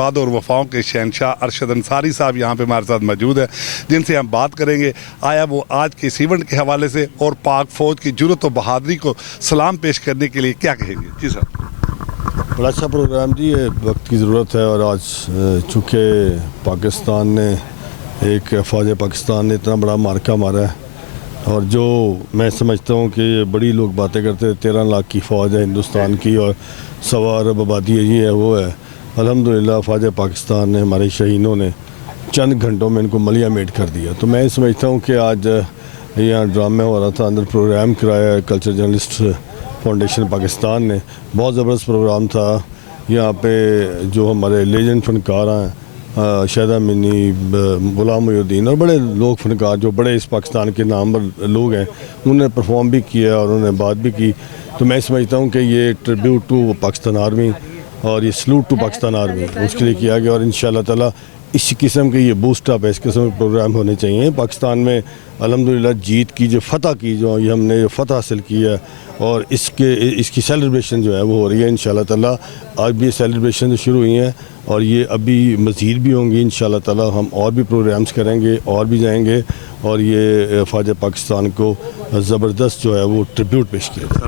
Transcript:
وعدوں اور وفاؤں کے شہنشاہ ارشد انصاری صاحب یہاں پہ ہمارے ساتھ موجود ہیں، جن سے ہم بات کریں گے آیا وہ آج کے اس ایونٹ کے حوالے سے اور پاک فوج کی جرأت و بہادری کو سلام پیش کرنے کے لیے کیا کہیں گے؟ جی صاحب، بڑا اچھا پروگرام جی، یہ وقت کی ضرورت ہے، اور آج چونکہ پاکستان نے فوج پاکستان نے اتنا بڑا مارکہ مارا ہے، اور جو میں سمجھتا ہوں کہ یہ بڑی لوگ باتیں کرتے ہیں 13 لاکھ کی فوج ہے ہندوستان کی اور 1.25 ارب آبادی یہ ہے وہ ہے، الحمدللہ فوج پاکستان نے، ہمارے شہینوں نے چند گھنٹوں میں ان کو ملیہ میٹ کر دیا۔ تو میں سمجھتا ہوں کہ آج یہاں ڈرامے ہو رہا تھا، اندر پروگرام کرایا ہے کلچر جرنلسٹ فاؤنڈیشن پاکستان نے، بہت زبردست پروگرام تھا۔ یہاں پہ جو ہمارے لیجنڈ فنکار ہیں، شہدہ منی، غلام محی الدین اور بڑے لوگ فنکار جو بڑے اس پاکستان کے نامور لوگ ہیں، انہوں نے پرفارم بھی کیا اور انہوں نے بات بھی کی۔ تو میں سمجھتا ہوں کہ یہ ٹریبیوٹ ٹو پاکستان آرمی اور یہ سلوٹ ٹو پاکستان آرمی اس کے لیے کیا گیا، اور انشاءاللہ تعالیٰ اس قسم کے یہ بوسٹ اپ ہے، اس قسم کے پروگرام ہونے چاہیے پاکستان میں۔ الحمدللہ جیت کی جو فتح کی جو یہ ہم نے جو فتح حاصل کی ہے، اور اس کی سیلیبریشن جو ہے وہ ہو رہی ہے انشاءاللہ تعالیٰ۔ آج بھی یہ سیلیبریشن جو شروع ہوئی ہیں اور یہ ابھی مزید بھی ہوں گی انشاءاللہ تعالیٰ، ہم اور بھی پروگرامز کریں گے اور بھی جائیں گے، اور یہ فوج پاکستان کو زبردست جو ہے وہ ٹریبیوٹ پیش کیا جائے۔